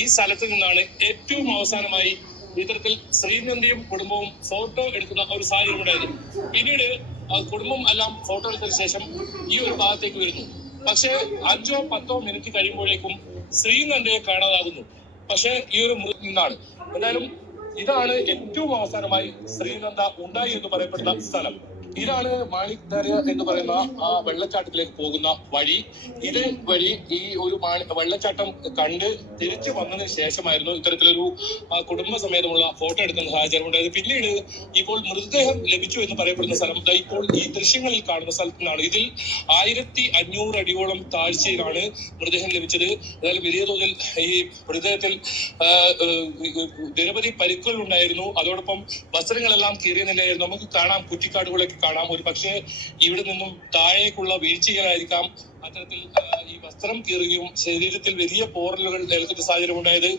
ഈ സ്ഥലത്ത് നിന്നാണ് ഏറ്റവും അവസാനമായി ഇത്തരത്തിൽ ശ്രീനന്ദിയും കുടുംബവും ഫോട്ടോ എടുക്കുന്ന ഒരു സാഹചര്യം ഉണ്ടായത്. പിന്നീട് കുടുംബം എല്ലാം ഫോട്ടോ എടുത്തതിനു ശേഷം ഈ ഒരു ഭാഗത്തേക്ക് വരുന്നു. പക്ഷേ 5-10 മിനിറ്റ് കഴിയുമ്പോഴേക്കും ശ്രീനന്ദയെ കാണാതാകുന്നു. പക്ഷേ ഈ ഒരു നിന്നാണ് എന്തായാലും ഇതാണ് ഏറ്റവും അവസാനമായി ശ്രീനന്ദ ഉണ്ടായി എന്ന് പറയപ്പെടുന്ന സ്ഥലം. ഇതാണ് മാണിക് ദർയ എന്ന് പറയുന്ന ആ വെള്ളച്ചാട്ടത്തിലേക്ക് പോകുന്ന വഴി. ഇത് വഴി ഈ ഒരു വെള്ളച്ചാട്ടം കണ്ട് തിരിച്ചു വന്നതിന് ശേഷമായിരുന്നു ഇത്തരത്തിലൊരു കുടുംബസമേതമുള്ള ഫോട്ടോ എടുക്കുന്ന സാഹചര്യം ഉണ്ടായത്. പിന്നീട് ഇപ്പോൾ മൃതദേഹം ലഭിച്ചു എന്ന് പറയപ്പെടുന്ന സ്ഥലം ഇപ്പോൾ ഈ ദൃശ്യങ്ങളിൽ കാണുന്ന സ്ഥലത്തു നിന്നാണ്. ഇതിൽ 1500 അടിയോളം താഴ്ചയിലാണ് മൃതദേഹം ലഭിച്ചത്. അതായത് വലിയ തോതിൽ ഈ മൃതദേഹത്തിൽ നിരവധി പരിക്കുകൾ ഉണ്ടായിരുന്നു. അതോടൊപ്പം വസ്ത്രങ്ങളെല്ലാം കീറിയ നിലയായിരുന്നു. നമുക്ക് കാണാം, കുറ്റിക്കാടുകളൊക്കെ കാണാം. ഒരു പക്ഷേ ഇവിടെ നിന്നും താഴേക്കുള്ള വീഴ്ചകളായിരിക്കാം അത്തരത്തിൽ ഈ വസ്ത്രം കീറുകയും ശരീരത്തിൽ വലിയ പോറലുകൾ ഏൽക്കുന്ന സാഹചര്യം ഉണ്ടായത്.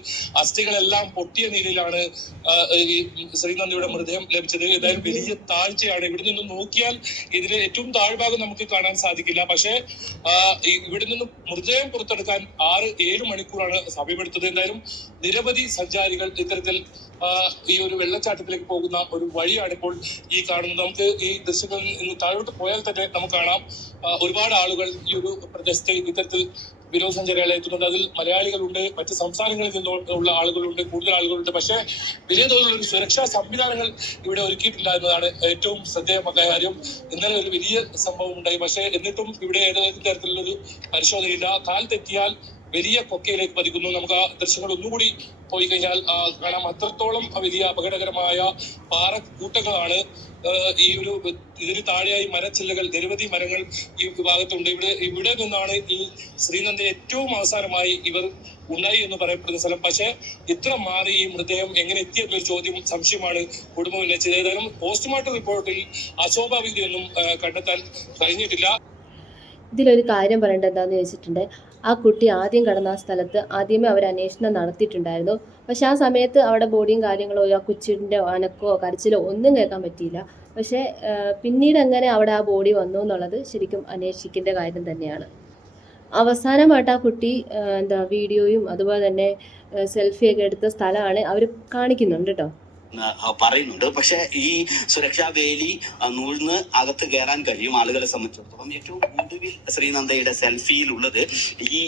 അസ്ഥികളെല്ലാം പൊട്ടിയ നിലയിലാണ് ഈ ശ്രീനന്ദിയുടെ മൃതദേഹം ലഭിച്ചത്. ഏതായാലും വലിയ താഴ്ചയാണ്. ഇവിടെ നിന്ന് നോക്കിയാൽ ഇതിലെ ഏറ്റവും താഴ്ഭാഗം നമുക്ക് കാണാൻ സാധിക്കില്ല. പക്ഷേ ഇവിടെ നിന്നും മൃതദേഹം പുറത്തെടുക്കാൻ 6-7 മണിക്കൂറാണ് സമയമെടുത്തത്. എന്തായാലും നിരവധി സഞ്ചാരികൾ ഇത്തരത്തിൽ ഈ ഒരു വെള്ളച്ചാട്ടത്തിലേക്ക് പോകുന്ന ഒരു വഴിയാണ് ഇപ്പോൾ ഈ കാണുന്നത്. നമുക്ക് ഈ ദൃശ്യങ്ങളിൽ നിന്ന് താഴോട്ട് പോയാൽ തന്നെ നമുക്ക് കാണാം ഒരുപാട് ആളുകൾ ഈ ഒരു പ്രദേശത്ത് ഇത്തരത്തിൽ വിനോദസഞ്ചാരികളെ എത്തുന്നുണ്ട്. അതിൽ മലയാളികളുണ്ട്, മറ്റ് സംസ്ഥാനങ്ങളിൽ നിന്നുള്ള ആളുകളുണ്ട്, കൂടുതൽ ആളുകളുണ്ട്. പക്ഷേ വലിയ തോതിലുള്ള ഒരു സുരക്ഷാ സംവിധാനങ്ങൾ ഇവിടെ ഒരുക്കിയിട്ടില്ല എന്നതാണ് ഏറ്റവും ശ്രദ്ധേയമായ കാര്യം. ഇന്നലെ ഒരു വലിയ സംഭവം ഉണ്ടായി. പക്ഷേ എന്നിട്ടും ഇവിടെ ഏതെങ്കിലും തരത്തിലുള്ളൊരു പരിശോധനയില്ല. കാൽ തെറ്റിയാൽ വലിയ കൊക്കയിലേക്ക് പതിക്കുന്നു. നമുക്ക് ആ ദൃശ്യങ്ങൾ ഒന്നുകൂടി പോയി കഴിഞ്ഞാൽ കാണാം. അത്രത്തോളം വലിയ അപകടകരമായ പാറക്കൂട്ടങ്ങളാണ് ഈ ഒരു ഇതിന് താഴെയായി മരച്ചില്ലകൾ, നിരവധി മരങ്ങൾ ഈ ഭാഗത്തുണ്ട്. ഇവിടെ നിന്നാണ് ഈ ശ്രീനന്ദ ഏറ്റവും അവസാനമായി ഇവർ ഉണ്ടായി എന്ന് പറയപ്പെടുന്ന സ്ഥലം. പക്ഷേ ഇത്ര മാറി ഈ മൃതദേഹം എങ്ങനെ എത്തിയെന്നൊരു ചോദ്യം, സംശയമാണ് കുടുംബം ഉന്നയിച്ചത്. ഏതായാലും പോസ്റ്റ്മോർട്ടം റിപ്പോർട്ടിൽ അസ്വാഭാവികതയൊന്നും കണ്ടെത്താൻ കഴിഞ്ഞിട്ടില്ല. ഇതിലൊരു കാര്യം പറയേണ്ടത് എന്താണെന്ന് ചോദിച്ചിട്ടുണ്ട്, ആ കുട്ടി ആദ്യം കടന്ന ആ സ്ഥലത്ത് ആദ്യമേ അവർ അന്വേഷണം നടത്തിയിട്ടുണ്ടായിരുന്നു. പക്ഷെ ആ സമയത്ത് അവിടെ ബോഡിയും കാര്യങ്ങളോ ആ കൊച്ചിൻ്റെ അനക്കോ കരച്ചിലോ ഒന്നും കേൾക്കാൻ പറ്റിയില്ല. പക്ഷേ പിന്നീട് എങ്ങനെ അവിടെ ആ ബോഡി വന്നു എന്നുള്ളത് ശരിക്കും അന്വേഷിക്കേണ്ട കാര്യം തന്നെയാണ്. അവസാനമായിട്ട് ആ കുട്ടി വീഡിയോയും അതുപോലെ തന്നെ സെൽഫിയൊക്കെ എടുത്ത സ്ഥലമാണ് അവർ കാണിക്കുന്നുണ്ട് കേട്ടോ, പറയുന്നുണ്ട്. പക്ഷെ ഈ സുരക്ഷാ വേലി നൂഴ്ന്ന് അകത്ത് കയറാൻ കഴിയും ആളുകളെ സംബന്ധിച്ചിടത്തോളം. ഏറ്റവും ഒടുവിൽ ശ്രീനന്ദയുടെ സെൽഫിയിലുള്ളത് ഈ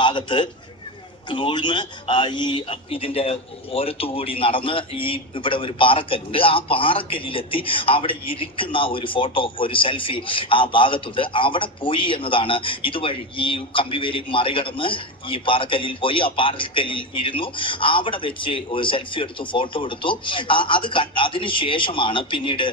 ഭാഗത്ത് നൂഴ്ന്ന് ഈ ഇതിന്റെ ഓരത്തുകൂടി നടന്ന് ഇവിടെ ഒരു പാറക്കല്ലുണ്ട്. ആ പാറക്കല്ലിലെത്തി അവിടെ ഇരിക്കുന്ന ഒരു ഫോട്ടോ, ഒരു സെൽഫി ആ ഭാഗത്തുണ്ട്. അവിടെ പോയി എന്നതാണ്. ഇതുവഴി ഈ കമ്പിവേലി മറികടന്ന് ഈ പാറക്കല്ലിൽ പോയി ആ പാറക്കല്ലിൽ ഇരുന്നു. അവിടെ വെച്ച് ഒരു സെൽഫി എടുത്തു, ഫോട്ടോ എടുത്തു. അതിനുശേഷമാണ് പിന്നീട്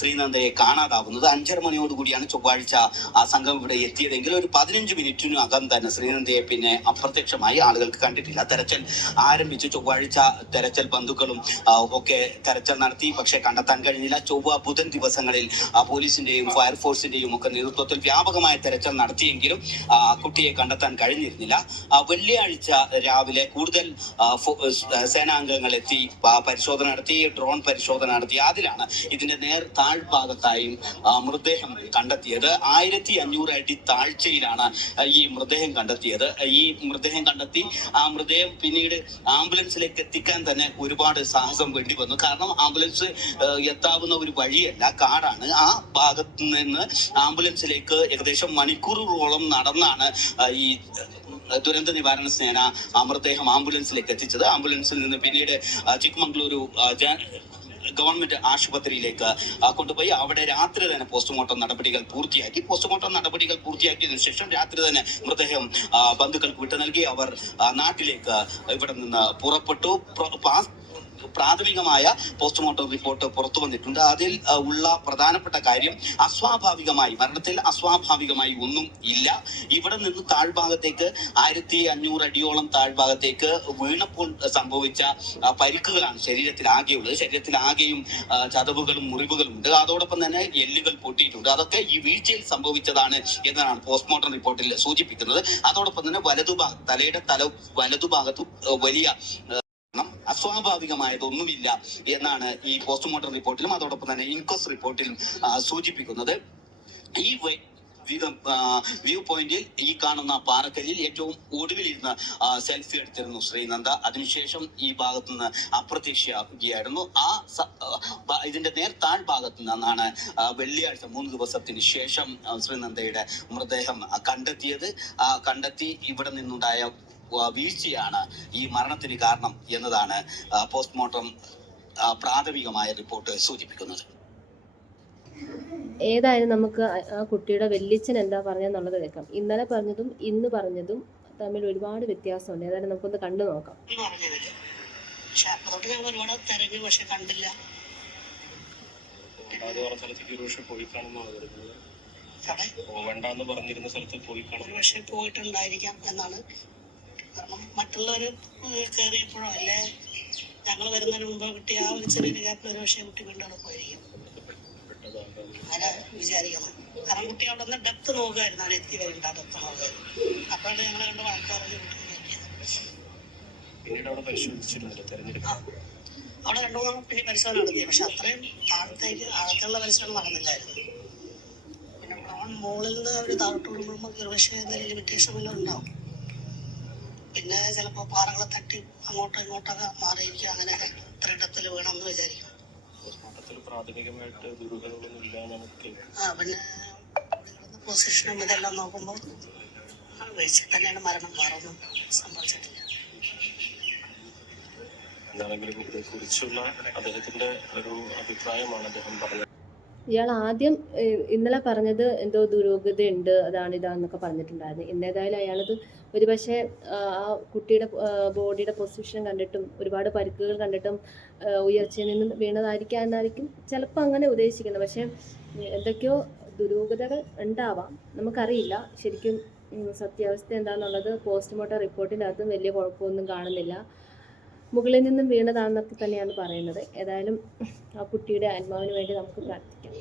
ശ്രീനന്ദയെ കാണാതാവുന്നത്. 5:30 മണിയോടുകൂടിയാണ് ചൊവ്വാഴ്ച ആ സംഘം ഇവിടെ എത്തിയതെങ്കിൽ ഒരു 15 മിനിറ്റിനകം തന്നെ ശ്രീനന്ദയെ പിന്നെ അപ്രത്യക്ഷമായി. ആളുകൾക്ക് കണ്ടിട്ടില്ല. തെരച്ചിൽ ആരംഭിച്ചു. ചൊവ്വാഴ്ച തെരച്ചിൽ ബന്ധുക്കളും ഒക്കെ തെരച്ചിൽ നടത്തി. പക്ഷെ കണ്ടെത്താൻ കഴിഞ്ഞില്ല. ചൊവ്വ ബുധൻ ദിവസങ്ങളിൽ പോലീസിന്റെയും ഫയർഫോഴ്സിന്റെയും ഒക്കെ നേതൃത്വത്തിൽ വ്യാപകമായ തെരച്ചിൽ നടത്തിയെങ്കിലും കുട്ടിയെ കണ്ടെത്താൻ കഴിഞ്ഞിരുന്നില്ല. വെള്ളിയാഴ്ച രാവിലെ കൂടുതൽ സേനാംഗങ്ങൾ എത്തി പരിശോധന നടത്തി, ഡ്രോൺ പരിശോധന നടത്തി. അതിലാണ് ഇതിന്റെ താഴ്ഭാഗത്തായും മൃതദേഹം കണ്ടെത്തിയത്. 1500 അടി താഴ്ചയിലാണ് ഈ മൃതദേഹം കണ്ടെത്തിയത്. ഈ മൃതദേഹം കണ്ടെത്തി ആ മൃതദേഹം പിന്നീട് ആംബുലൻസിലേക്ക് എത്തിക്കാൻ തന്നെ ഒരുപാട് സാഹസം വേണ്ടി വന്നു. കാരണം ആംബുലൻസ് എത്താവുന്ന ഒരു വഴിയല്ല, കാടാണ്. ആ ഭാഗത്ത് നിന്ന് ആംബുലൻസിലേക്ക് ഏകദേശം മണിക്കൂറുകളോളം നടന്നാണ് ഈ ദുരന്ത നിവാരണ സേന മൃതദേഹം ആംബുലൻസിലേക്ക് എത്തിച്ചത്. ആംബുലൻസിൽ നിന്ന് പിന്നീട് ചിക്മംഗ്ലൂരു ഗവൺമെന്റ് ആശുപത്രിയിലേക്ക് കൊണ്ടുപോയി അവിടെ രാത്രി തന്നെ പോസ്റ്റ്മോർട്ടം നടപടികൾ പൂർത്തിയാക്കി. പോസ്റ്റ്മോർട്ടം നടപടികൾ പൂർത്തിയാക്കിയതിനു ശേഷം രാത്രി തന്നെ മൃതദേഹം ബന്ധുക്കൾക്ക് വിട്ടു നൽകി. അവർ നാട്ടിലേക്ക് ഇവിടെ നിന്ന് പുറപ്പെട്ടു. പ്രാഥമികമായ പോസ്റ്റ്മോർട്ടം റിപ്പോർട്ട് പുറത്തു വന്നിട്ടുണ്ട്. അതിൽ ഉള്ള പ്രധാനപ്പെട്ട കാര്യം മരണത്തിൽ അസ്വാഭാവികമായി ഒന്നും ഇല്ല. ഇവിടെ നിന്ന് താഴ്ഭാഗത്തേക്ക് 1500 അടിയോളം താഴ്ഭാഗത്തേക്ക് വീണപ്പോൾ സംഭവിച്ച പരിക്കുകളാണ് ശരീരത്തിലാകെയുള്ളത്. ശരീരത്തിലാകെയും ചതവുകളും മുറിവുകളും ഉണ്ട്. അതോടൊപ്പം തന്നെ എല്ലുകൾ പൊട്ടിയിട്ടുണ്ട്. അതൊക്കെ ഈ വീഴ്ചയിൽ സംഭവിച്ചതാണ് എന്നാണ് പോസ്റ്റ്മോർട്ടം റിപ്പോർട്ടിൽ സൂചിപ്പിക്കുന്നത്. അതോടൊപ്പം തന്നെ തലയുടെ വലതുഭാഗത്തും വലിയ അസ്വാഭാവികമായതൊന്നുമില്ല എന്നാണ് ഈ പോസ്റ്റ്മോർട്ടം റിപ്പോർട്ടിലും അതോടൊപ്പം തന്നെ ഇൻക്വസ്റ്റ് റിപ്പോർട്ടിലും സൂചിപ്പിക്കുന്നത്. വ്യൂ പോയിന്റിൽ ഈ കാണുന്ന പാറക്കല്ലിൽ ഏറ്റവും ഒടുവിലിരുന്ന് സെൽഫി എടുത്തിരുന്നു ശ്രീനന്ദ. അതിനുശേഷം ഈ ഭാഗത്തു നിന്ന് അപ്രത്യക്ഷയാകുകയായിരുന്നു. ഇതിന്റെ താഴ്ഭാഗത്തു നിന്നാണ് വെള്ളിയാഴ്ച 3 ദിവസത്തിന് ശേഷം ശ്രീനന്ദയുടെ മൃതദേഹം കണ്ടെത്തി ഇവിടെ നിന്നുണ്ടായ വീഴ്ചയാണ് ഈ മരണത്തിന് കാരണം എന്നതാണ് പോസ്റ്റ്മോർട്ടം പ്രാഥമികമായ റിപ്പോർട്ട് സൂചിപ്പിക്കുന്നത്. ഏതായാലും നമുക്ക് ആ കുട്ടിയുടെ വല്യച്ഛൻ എന്താ പറഞ്ഞെന്നുള്ളത് കേൾക്കാം. ഇന്നലെ പറഞ്ഞതും ഇന്ന് പറഞ്ഞതും തമ്മിൽ ഒരുപാട് വ്യത്യാസമുണ്ട്. ഏതായാലും നമുക്കൊന്ന് കണ്ടു നോക്കാം. പക്ഷെ അപ്പൊ തൊട്ട് ഞങ്ങൾ ഒരുപാട് തെരഞ്ഞു, പക്ഷെ കണ്ടില്ല. പോകണ്ടെന്ന് പറഞ്ഞിരുന്ന സ്ഥലത്ത് പോയി കാണും. പക്ഷെ പോയിട്ടുണ്ടായിരിക്കാം എന്നാണ്. കാരണം മറ്റുള്ളവര് കയറിയപ്പോഴോ അല്ലെ ഞങ്ങൾ വരുന്നതിന് മുമ്പ് കിട്ടിയ ആ ഒരു ചെറിയൊരു ഗ്യാപ്പിൽ ഒരു പക്ഷേ കുട്ടി വീണ്ടും അവിടെ പോയിരിക്കും. അങ്ങനെ വിചാരിക്കണം. കാരണം കുട്ടി അവിടെ നിന്ന് ഡെപ്ത് നോക്കുമായിരുന്നു, അവിടെ എത്തി വരേണ്ട ഡെപ്ത് നോക്കുമായിരുന്നു. അപ്പോഴാണ് ഞങ്ങളെ കണ്ട് വഴക്കാറഞ്ഞ് കുട്ടി പിന്നീട് അവിടെ പരിശോധിച്ചിരുന്നില്ല തെരഞ്ഞെടുപ്പ്. അവിടെ 2-3 പിന്നെ പരിശോധന നടത്തി. പക്ഷെ അത്രയും താഴത്തേക്ക് ആഴത്തുള്ള പരിശോധന നടന്നില്ലായിരുന്നു. പിന്നെ മുകളിൽ നിന്ന് അവർ താഴോട്ട് വിടുമ്പോൾ ഒരുപക്ഷെ എന്തെങ്കിലും ലിമിറ്റേഷൻ വല്ലതും ഉണ്ടാവും. പിന്നെ ചിലപ്പോൾ പാറകളെ തട്ടി അങ്ങോട്ടും ഇങ്ങോട്ടൊക്കെ മാറിയിരിക്കും. അങ്ങനെയൊക്കെ ഇത്രയും ഡെപ്തിൽ വീണമെന്ന് വിചാരിക്കും. പ്രാഥമികമായിട്ട് ദുരൂഹതകളൊന്നും ഇല്ല നമുക്ക്. പിന്നെ പൊസിഷനും ഇതെല്ലാം നോക്കുമ്പോൾ വീഴ്ച തന്നെയാണ് മരണം, മാറൊന്നും സംഭവിച്ചിട്ടില്ല. എന്താണെങ്കിലും ഇതിനെക്കുറിച്ചുള്ള അദ്ദേഹത്തിന്റെ ഒരു അഭിപ്രായമാണ് അദ്ദേഹം പറഞ്ഞത്. ഇയാൾ ആദ്യം ഇന്നലെ പറഞ്ഞത് എന്തോ ദുരൂഹതയുണ്ട്, ഇതാന്നൊക്കെ പറഞ്ഞിട്ടുണ്ടായിരുന്നു. ഇന്നേതായാലും അയാളത് ഒരുപക്ഷെ ആ കുട്ടിയുടെ ബോഡിയുടെ പൊസിഷൻ കണ്ടിട്ടും ഒരുപാട് പരിക്കുകൾ കണ്ടിട്ടും ഉയർച്ചയിൽ നിന്ന് വീണതായിരിക്കും ചിലപ്പോൾ അങ്ങനെ ഉദ്ദേശിക്കുന്നത്. പക്ഷേ എന്തൊക്കെയോ ദുരൂഹതകൾ ഉണ്ടാവാം, നമുക്കറിയില്ല. ശരിക്കും സത്യാവസ്ഥ എന്താണെന്നുള്ളത് പോസ്റ്റ്മോർട്ടം റിപ്പോർട്ടിൻ്റെ അകത്തും വലിയ കുഴപ്പമൊന്നും കാണുന്നില്ല. മുകളിൽ നിന്നും വീണതാണെന്നൊക്കെ തന്നെയാണ് പറയുന്നത്. ഏതായാലും ആ കുട്ടിയുടെ ആത്മാവിന് വേണ്ടി നമുക്ക് പ്രാർത്ഥിക്കാം.